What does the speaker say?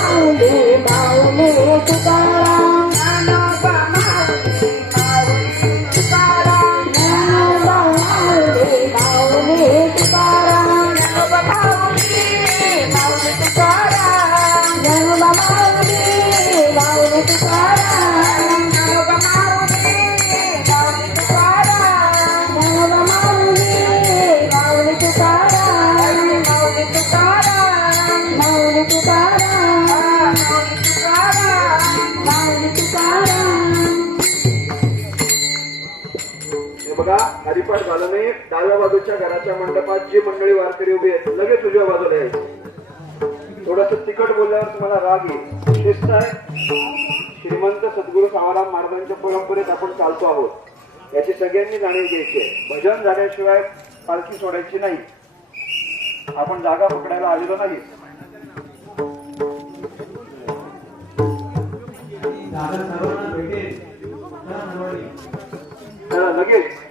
বন্ধু बघा हरिपाठ झालं नाही डाव्या बाजूच्या घराच्या मंडपात जी मंडळी वारकरी उभी आहेत लगेच उजव्या बाजूला यायचं. थोडस तिखट बोलल्यावर तुम्हाला राग येईल. शिस्त आहे श्रीमंत सद्गुरू सावराम महाराजांच्या परंपरेत आपण चालतो आहोत. याची सगळ्यांनी जाणीव घ्यायची आहे. भजन झाल्याशिवाय पालखी सोडायची नाही. आपण जागा पकडायला आलेलो नाही. लगेच.